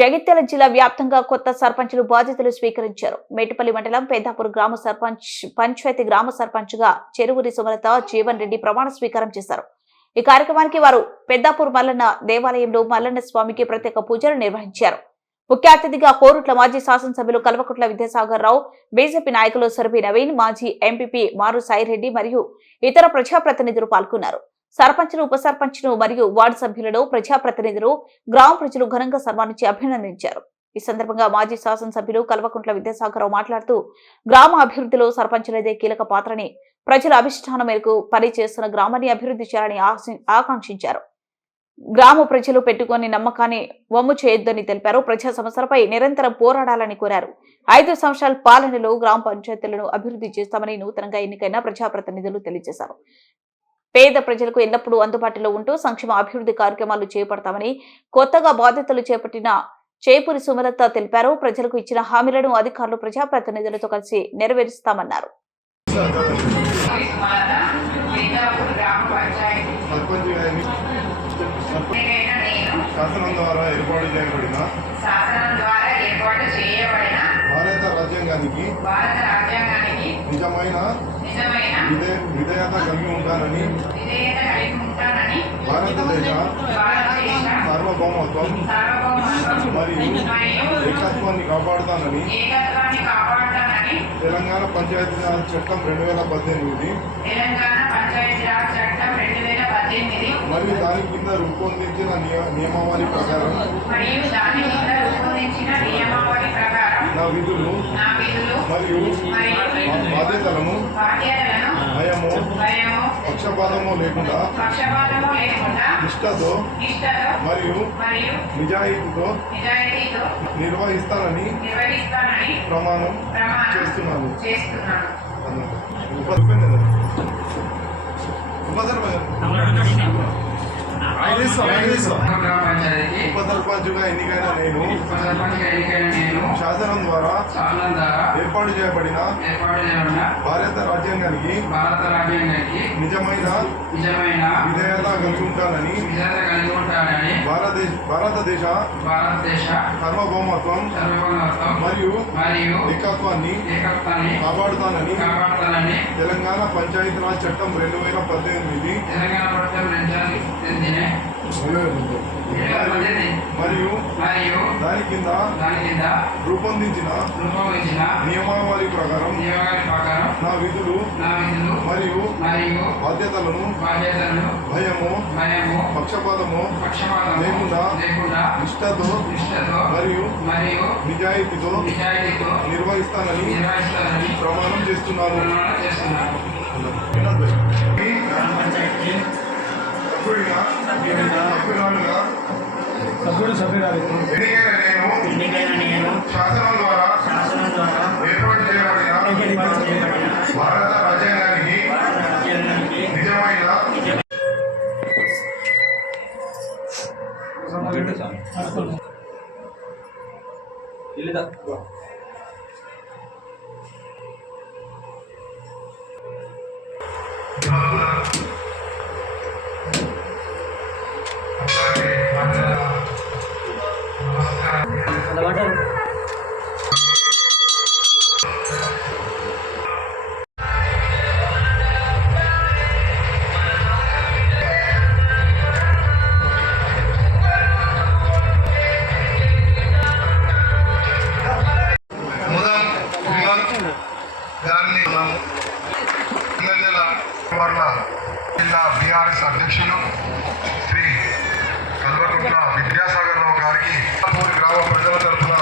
జగిత్యాల జిల్లా వ్యాప్తంగా కొత్త సర్పంచులు బాధ్యతలు స్వీకరించారు. మేటిపల్లి మండలం పెద్దాపూర్ గ్రామ పంచాయతీ గ్రామ సర్పంచ్ గా చెరువురి సుమలత జీవన్ రెడ్డి ప్రమాణ స్వీకారం చేశారు. ఈ కార్యక్రమానికి వారు పెద్దాపూర్ మల్లన్న దేవాలయంలో మల్లన్న స్వామికి ప్రత్యేక పూజలు నిర్వహించారు. ముఖ్య అతిథిగా కోరుట్ల మాజీ శాసనసభ్యులు కల్వకుంట్ల విద్యాసాగర్ రావు, బీజేపీ నాయకులు సర్బీ నవీన్, మాజీ ఎంపీపీ మారు సాయిరెడ్డి మరియు ఇతర ప్రజాప్రతినిధులు పాల్గొన్నారు. సర్పంచ్లు, ఉప సర్పంచ్లు మరియు వార్డు సభ్యులను ప్రజాప్రతినిధులు, గ్రామ ప్రజలు ఘనంగా సన్మానించి అభినందించారు. ఈ సందర్భంగా మాజీ శాసనసభ్యులు కల్వకుంట్ల విద్యాసాగరరావు మాట్లాడుతూ గ్రామ అభివృద్ధిలో సర్పంచులదే కీలక పాత్రని, ప్రజల అభిష్టానం మేరకు పనిచేస్తున్న గ్రామాన్ని అభివృద్ధి చేయాలని ఆకాంక్షించారు. గ్రామ ప్రజలు పెట్టుకుని నమ్మకాన్ని వమ్ము చేయొద్దని తెలిపారు. ప్రజా సమస్యలపై నిరంతరం పోరాడాలని కోరారు. 5 సంవత్సరాల పాలనలో గ్రామ పంచాయతీలను అభివృద్ధి చేస్తామని నూతనంగా ఎన్నికైన ప్రజాప్రతినిధులు తెలియజేశారు. పేద ప్రజలకు ఎల్లప్పుడూ అందుబాటులో ఉంటూ సంక్షేమ అభివృద్ధి కార్యక్రమాలు చేపడతామని కొత్తగా బాధ్యతలు చేపట్టిన చేపూరి సుమలత తెలిపారు. ప్రజలకు ఇచ్చిన హామీలను అధికారులు ప్రజాప్రతినిధులతో కలిసి నెరవేరుస్తామన్నారు. శాసనం ద్వారా ఏర్పాటు చేయబడిన భారత రాజ్యాంగానికి నిజమైన విధేయత కలిగి ఉంటానని భారతదేశ సార్వభౌమత్వం మరియు ఏకత్వాన్ని కాపాడుతానని తెలంగాణ పంచాయతీరాజ్ చట్టం 2018 మరియు దాని కింద రూపొందించిన నియమావళి ప్రకారం నా విధులు మరియు బాధ్యతలను భయము పక్షపాతము లేకుండా నిష్ఠతో మరియు నిజాయితీతో నిర్వహిస్తానని ప్రమాణం చేస్తున్నాను. ఉప సర్పంచ్గా ఎన్నికైన నేను శాసనం ద్వారా ఏర్పాటు చేయబడిన భారత రాజ్యాంగానికి నిజమైన విధేయత కలిగి ఉంటానని భారతదేశ సార్వభౌమత్వం మరియు ఏకత్వాన్ని కాపాడుతానని తెలంగాణ పంచాయతీరాజ్ చట్టం 2018 మరియు దాని కింద రూపొందించిన నియమావళి ప్రకారం నా విధులు మరియు బాధ్యతలను భయము పక్షపాతము లేకుండా నిష్ఠతో మరియు నిజాయితీతో నిర్వహిస్తానని ప్రమాణం చేస్తున్నాను. ఎన్నికైన నేను శాసనం ద్వారా ఏర్పాటు చేయబడిన భారత రాజ్యాంగానికి నిజమైన జిల్లా బీఆర్ఎస్ అధ్యక్షులు శ్రీ కల్వకుంట్ల విద్యాసాగర్ రావు గారికి గ్రామ ప్రజల తరఫున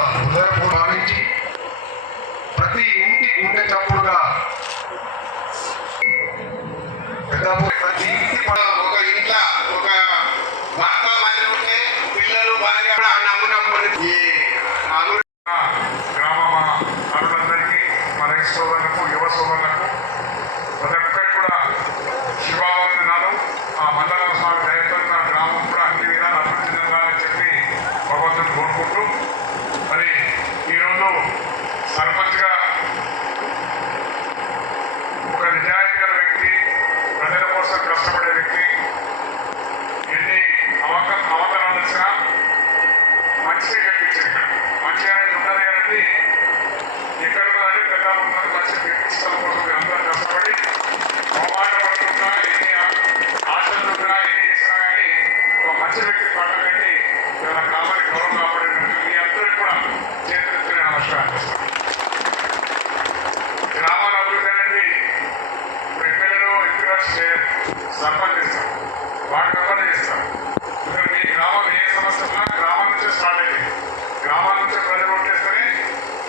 గ్రామాల నుంచి ప్రజలు ఓటేస్తేనే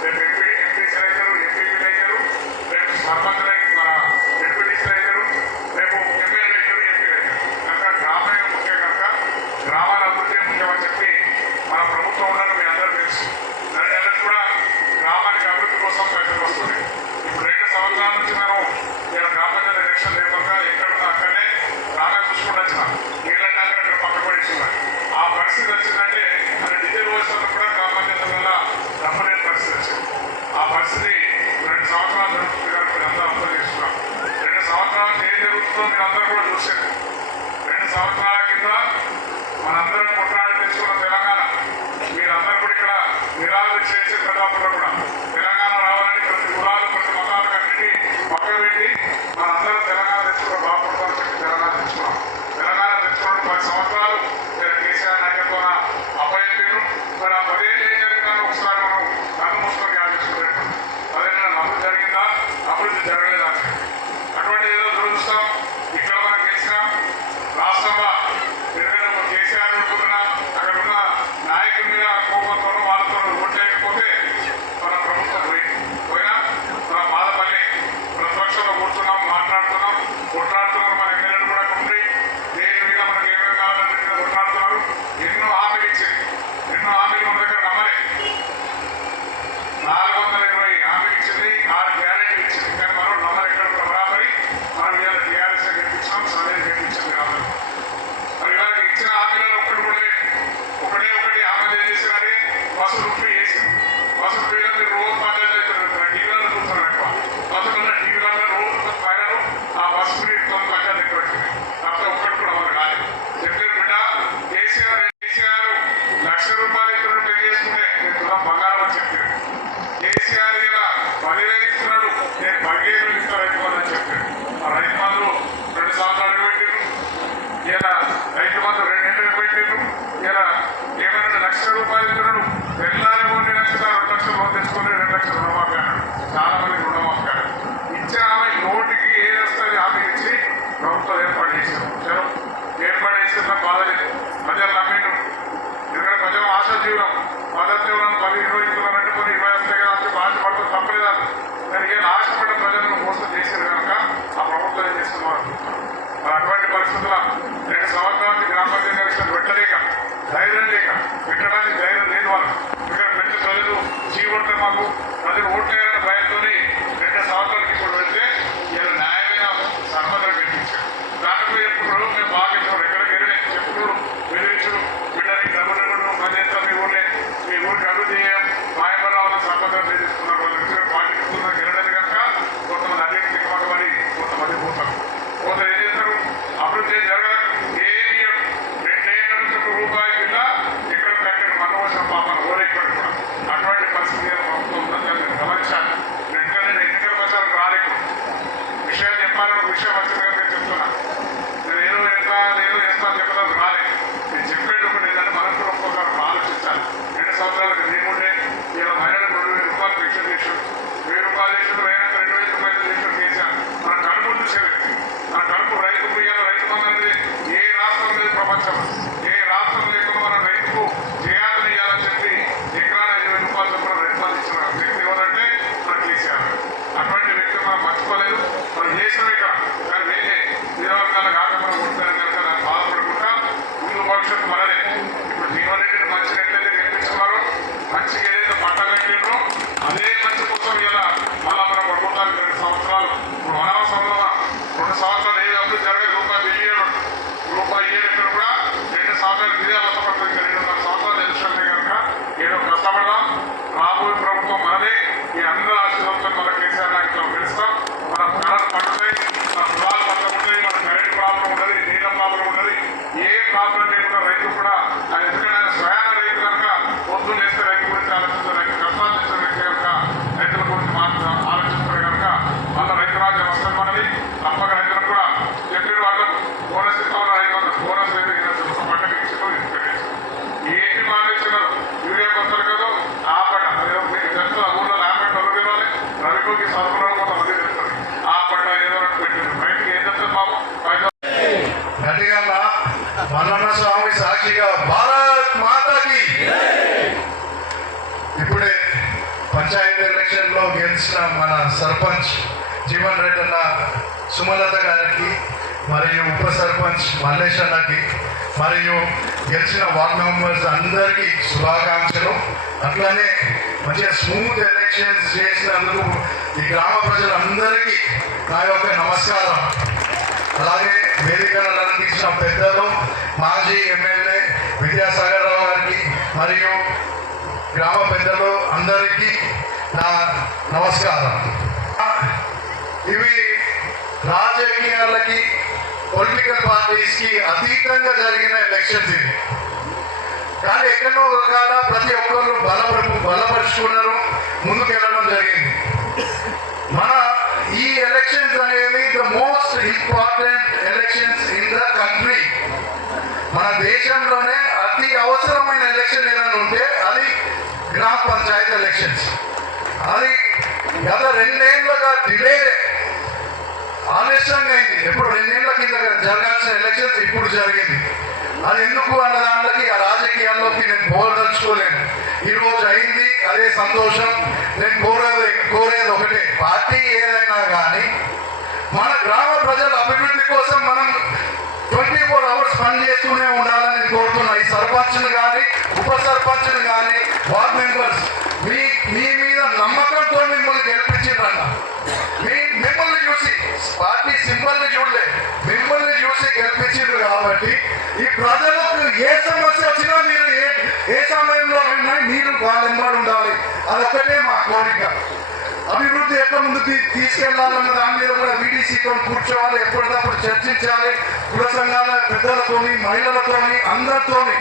రేపు ఎంపీసీలు అవుతారు, ఎంపీపీలు అవుతారు, రేపు సర్పంచులు మన ఎంపీటీసీలు అవుతారు, రేపు ఎమ్మెల్యేలు అవుతారు, ఎంపీలు అవుతారు. కనుక గ్రామమే ముఖ్యం కనుక గ్రామాల అభివృద్ధి ముఖ్యమని చెప్పి మన ప్రభుత్వం ఉండడం మీ అందరూ తెలుసు. నెలకు కూడా గ్రామానికి అభివృద్ధి కోసం పైసలు వస్తుంది. ఇప్పుడు 2 సంవత్సరాల నుంచి మనం ఇలా గ్రామ పంచాయతీ ఎలక్షన్ లేకుండా ఎక్కడున్నా అక్కడనే రాగా చూసుకుంటూ వచ్చినాం. నీళ్ళంటే అక్కడ పక్క పడిస్తున్నారు. ఆ పరిస్థితి వచ్చిందంటే అది డీజిల్ వ్యవస్థలో కూడా గ్రామ పంచాయతీ వల్ల డబ్బు లేని పరిస్థితి వచ్చింది. ఆ పరిస్థితి 2 సంవత్సరాలు జరుగుతుంది కనుక మీరు అందరూ అర్థం చేసుకున్నాం. 2 సంవత్సరాలు ఏం జరుగుతుందో మీరు అందరూ కూడా చూసారు. 2 సంవత్సరాల కింద మనందరం కొట్లాడి తెచ్చుకున్న తెలంగాణ మీరందరూ కూడా ఇక్కడ నిరాదరణ చేసే ప్రజాపంలో కూడా తెలంగాణ రావాలని ప్రతి కులాలు ప్రతి మతాలకు అన్నిటి పక్కన పెట్టి మనందరం తెలంగాణ తెచ్చుకోవడం బాగుపడతామని చెప్పి తెలంగాణ తెచ్చుకున్నాం. తెలంగాణ తెచ్చుకోవడం 10 సంవత్సరాలు కేసీఆర్ నాయకత్వాన అప్పచెప్పారు. మరి ఆ 10 ఏళ్ళు ఏం జరిగిందని ఒకసారి మనం కన్ను మూసుకొని ఆలోచించుకుంటాం. 10 ఏళ్ళ అభివృద్ధి జరిగిందా, అభివృద్ధి జరగలేదా? అటువంటి ఏదో దురదృష్టం ఇక్కడ మనం గెలిచిన రాష్ట్రంలో ఎందుకంటే కేసీఆర్ ఉంటున్నా అక్కడ ఉన్న నాయకుల మీద కోపంతో వాళ్ళతో ఓట్లేకపోతే మన ప్రభుత్వం పోయినా మన బాధపల్లి ప్రతిపక్షంలో కూర్చున్నాం, మాట్లాడుతున్నాం, కొట్లాడుతున్నారు. మన ఎమ్మెల్యేలు కూడా ఉండి దేని మీద మనకి ఏమేమి కావాలని మీద కొట్లాడుతున్నారు. ఎన్నో హామీలు ఇచ్చింది. ఎన్నో హామీలు మన దగ్గర నమ్మలే. 420 హామీలు ఇచ్చింది, 6 గ్యారెంటీలు ఇచ్చింది. కానీ మనం నమ్మలు ఎక్కడ కూడా బరాబరి మనం ఇవాళ టీఆర్ఎస్ గెలిపించాం, సర్వేలు గెలిపించింది కాబట్టి మరి ఇవాళ ఇచ్చిన హామీలలో ఒకటే ఒకటి హామీలు ఏం చేసినది బస్సు రూపీ చేసింది. బస్సు రూపీలో మీరు రోజు పంచాయతీ టీవీలలో చూస్తున్నారు. ఎక్కువ బస్సులున్న టీవీలలో రోజు పైనలు ఆ బస్సు ఫ్రీ పంచాయతీ ఎక్కువ పెట్టింది. తప్ప ఒక్కటి కూడా మనకు కాలేదు. చెప్పారు బిడ్డ కేసీఆర్ 1,00,000 రూపాయలు ఇస్తున్నాడు, పెళ్లి చేసుకుంటే నేను తులం బంగారం అని చెప్పారు. కేసీఆర్ ఇలా 10,000 ఇస్తున్నాడు, నేను 15,000 ఇస్తాను రైతు బంధు అని చెప్పారు. ఆ రైతు బంధు 2 సంవత్సరాలు పెట్టారు. ఇలా రైతు బంధు 2 నెలలు పెట్టారు. ఇలా ఏమైనా 1,00,000 రూపాయలు ఇస్తున్నాడు. తెల్లారి 1 లక్షల 2 లక్షలు లోన్ తెచ్చుకుని 2 లక్షలు రుణమాఫీ అన్నాడు. చాలా మంది రుణమాఫీ అన్నాడు. ఇచ్చిన ఆమె నోటికి ఏది వస్తుంది ఆమె ఇచ్చి ప్రభుత్వం ఏర్పాటు చేశారు. చలో ఏర్పాటు చేసిన బాధ లేదు. ప్రజలు నమ్మిండు. ఎందుకంటే ప్రజలు ఆశాజీవులం. పద్ధతిలో 10, 20 ఇస్తున్నారంటే కొన్ని 20 వస్తాయి కదా అని బాధపడతాం, తప్పలేదా? కానీ ఏం ఆశపడ్డ ప్రజలను మోసం చేశారు కనుక ఆ ప్రభుత్వం ఏం చేస్తున్నారు. మరి అటువంటి పరిస్థితుల్లో 2 సంవత్సరాలకి గ్రామ పంచాయతీ ఎలక్షన్ పెట్టలేక, ధైర్యం లేక, పెట్టడానికి ధైర్యం లేని వాళ్ళు ఇక్కడ పెద్ద ప్రజలు చీవొట్టే మాకు ప్రజలు ఓట్లేదన్న భయంతో 2 సంవత్సరాలకి ఇప్పుడు పెడితే ఇలా న్యాయమైన సర్పంచులు పెట్టించారు. దాంట్లో ఎప్పుడు మేము బాగా ఎక్కడికి వెళ్ళి చెప్పుడు బెదిరించు బిడ్డని డబ్బులు పని చేస్తాం, మీ ఊరికి అభివృద్ధి చేయం, మాయబల్ల వాళ్ళ సర్పంచులు బెదిరిస్తున్నారు. వాళ్ళు వ్యక్తిగత పార్టీ వెళ్ళలేదు కనుక కొంతమంది అదే తిమ్మకమని కొంతమంది పోతారు. పోతే ఏం చేస్తారు? అభివృద్ధి జరగదు. ఏమి 2 ఏళ్ళ నుంచి ₹1 కింద ఎక్కడ కట్టారు మనవలసిన పాపన ఓరేక్కడి కూడా. అటువంటి పరిస్థితి ప్రభుత్వం ఉందని గమనించాలి. వెంటనే ఎన్నికల ప్రచారం రాలేదు. విషయాలు చెప్పాలని ఒక విషయం వచ్చింది కనుక చెప్తున్నా. నేను ఏదో ఎంత చెప్పలేదు రాలేదు. నేను చెప్పేది ఒకటి ఏంటంటే మనం కూడా ఒక్కొక్కరు ఆలోచించాలి. 2 సంవత్సరాలకు నేనుండే ఇలా మహిళలకు 2,000 రూపాయలు పెన్షన్ చేశాడు, 1,000 రూపాయలు చేశాడు, 2,000 రూపాయలు చేశాడు కేసీఆర్. మన కడుపు చూసే వ్యక్తి, మన కడుపు రైతు ఇవాళ రైతు బంధు అనేది ఏ రాష్ట్రం లేదు ప్రపంచంలో. ఏ రాష్ట్రం లేకుండా మన రైతుకు చేయాలని ఇవ్వాలని చెప్పి ఎకరాలు 20,000 రూపాయలు చొప్పున రైతు బంధు ఇచ్చిన వ్యక్తి ఎవరంటే మన కేసీఆర్. అటువంటి వ్యక్తి మనం మర్చిపోలేదు. మనం చేసిన ఇక్కడ కానీ వేరే నిరవర్గాలు కాక మనం ఉంటున్నాం కనుక దాన్ని బాధపడకుండా ముందు భవిష్యత్తు మనదే. ఇప్పుడు దీనివల్ల మంచి ఎట్లయితే గెలిపించుకున్నారో, మంచిగా ఏదైతే పట్టాలు కట్టినో అదే మంచి కోసం ఇలా మళ్ళా మనం ప్రభుత్వానికి 2 సంవత్సరాలు ఇప్పుడు అనవసరంలో 2 సంవత్సరాలు ఏది అభివృద్ధి జరగదు. రూపాయి ఇయ్యడం కూడా 2 సంవత్సరాలు ఇదే అవసరపడుతుంది. 2.5 సంవత్సరాలు ఎదుర్కొంటే కనుక ఏదో కష్టపడదాం. రాబోయే ప్రభుత్వం మనదే. ఈ అందరూ ఆశీర్వాదంతో మన కేసీఆర్ నాయకులు గెలుస్తాం. మన కరెంట్ పడుతుంది, మన పొలాలు పట్టడం ఉంటుంది, మన కరెంట్ ప్రాబ్లం ఉండదు, నీళ్ళ ప్రాబ్లం ఉండదు, ఏ ప్రాబ్లం లేకుండా రైతు కూడా ఆయన ఎందుకంటే ఆయన స్వయాన రైతు కనుక పొద్దున్న వేస్తే రైతు గురించి ఆలోచిస్తారు. రైతు కష్టాలు చేసిన వ్యక్తి కనుక రైతుల గురించి ఆలోచిస్తారు కనుక మళ్ళీ రైతు రాజ్యం వస్తుంది మనది. తప్పక రైతులకు కూడా చెప్పిన వాళ్ళు బోనస్ ఇస్తామని 500 బోనస్ అయితే ఒక పంటకి ఇచ్చిన పెట్టేసి ఏంటి మానేస్తున్నారు. యూరియా కొత్తలు కదా ఆపడ తెలుసు ఊళ్ళో ఆపడ రవికోకి సరుకులు ఎన్నికల్లో గెలిచిన మన సర్పంచ్ జీవన్ రెడ్డి అన్న సుమలత గారికి మరియు ఉప సర్పంచ్ మల్లేష్ అన్నకి మరియు గెలిచిన వార్డ్ మెంబర్స్ అందరికీ శుభాకాంక్షలు. అట్లానే మంచిగా స్మూత్ ఎలక్షన్స్ చేసినందుకు ఈ గ్రామ ప్రజలందరికీ నా యొక్క నమస్కారం. అలాగే వేదికను అలంకరించిన పెద్దలు మాజీ ఎమ్మెల్యే విద్యాసాగర్ రావు గారికి మరియు గ్రామ పెద్దలు అందరికీ నా నమస్కారం. ఇవి రాజకీయాలకి పొలిటికల్ పార్టీస్కి అతీతంగా జరిగిన ఎలక్షన్స్ ఇవి. కానీ ఎక్కడో రకాల ప్రతి ఒక్కరు బలపరుచుకున్నారు, ముందుకెళ్ళడం జరిగింది. మన ఈ ఎలక్షన్స్ అనేది the most important elections in the country. మన దేశంలోనే అతి అవసరమైన ఎలక్షన్ ఏదైనా ఉంటే అది గ్రామ పంచాయతీ ఎలక్షన్స్. అది గత 2 ఏళ్ళుగా డిలే ఆలస్యంగా అయింది. ఎప్పుడు 2 ఏళ్ల కింద జరగాల్సిన ఎలక్షన్స్ ఇప్పుడు జరిగింది. అది ఎందుకు అన్న దాంట్లోకి ఆ రాజకీయాల్లోకి నేను పోదలుచుకోలేను. ఈ రోజు అయింది, అదే సంతోషం. నేను కోరేది ఒకటే, పార్టీ ఏదైనా కానీ మన గ్రామ ప్రజల అభివృద్ధి కోసం మనం 24 hours పనిచేస్తూనే ఉండాలని నేను కోరుతున్నా. ఈ సర్పంచ్ని కానీ ఉప సర్పంచ్ని కానీ వార్డ్ మెంబర్స్ మీ మీద నమ్మకంతో మిమ్మల్ని గెలిపించిండ్రన్న. మిమ్మల్ని చూసి పార్టీ సింబల్ని చూడలే, మిమ్మల్ని చూసి గెలిపించిండ్రు. కాబట్టి ఈ ప్రజలకు ఏ సమస్య వచ్చినా మీరు ఏ సమయంలో అయినా మీరు వాళ్ళ వెంబడి ఉండాలి. అదొక్కటే మా కోరిక. అభివృద్ధి ఎక్కడ ముందుకు తీసుకెళ్లాలన్న దాని మీద కూడా వీడీసీతో కూర్చోవాలి, ఎప్పటికప్పుడు చర్చించాలి. కుల సంఘాల పెద్దలతోని మహిళలతోని అందరితోని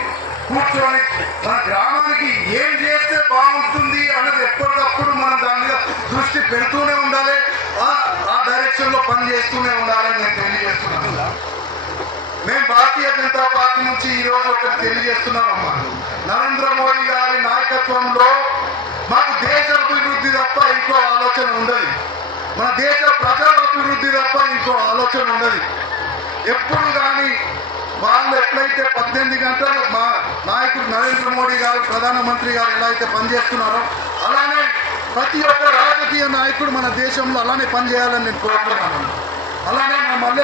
కూర్చొని మన గ్రామానికి ఏం చేస్తే బాగుంటుంది అన్నది ఎప్పటికప్పుడు మనం దాని మీద దృష్టి పెడుతూనే ఉండాలి. ఆ డైరెక్షన్ లో పని చేస్తూనే ఉండాలని నేను తెలియజేస్తున్నాను. మేము భారతీయ జనతా పార్టీ నుంచి ఈ రోజు ఒకటి తెలియజేస్తున్నామమ్మా. నరేంద్ర మోడీ గారి నాయకత్వంలో మాకు దేశ అభివృద్ధి తప్ప ఇంకో ఆలోచన ఉండదు. మన దేశ ప్రజల అభివృద్ధి తప్ప ఇంకో ఆలోచన ఉండదు. ఎప్పుడు కానీ వాళ్ళు ఎట్లయితే 18 గంటలు మా నాయకుడు నరేంద్ర మోడీ గారు ప్రధానమంత్రి గారు ఎలా అయితే పనిచేస్తున్నారో అలానే ప్రతి ఒక్క రాజకీయ నాయకుడు మన దేశంలో అలానే పనిచేయాలని నేను కోరుతున్నాను. అలానే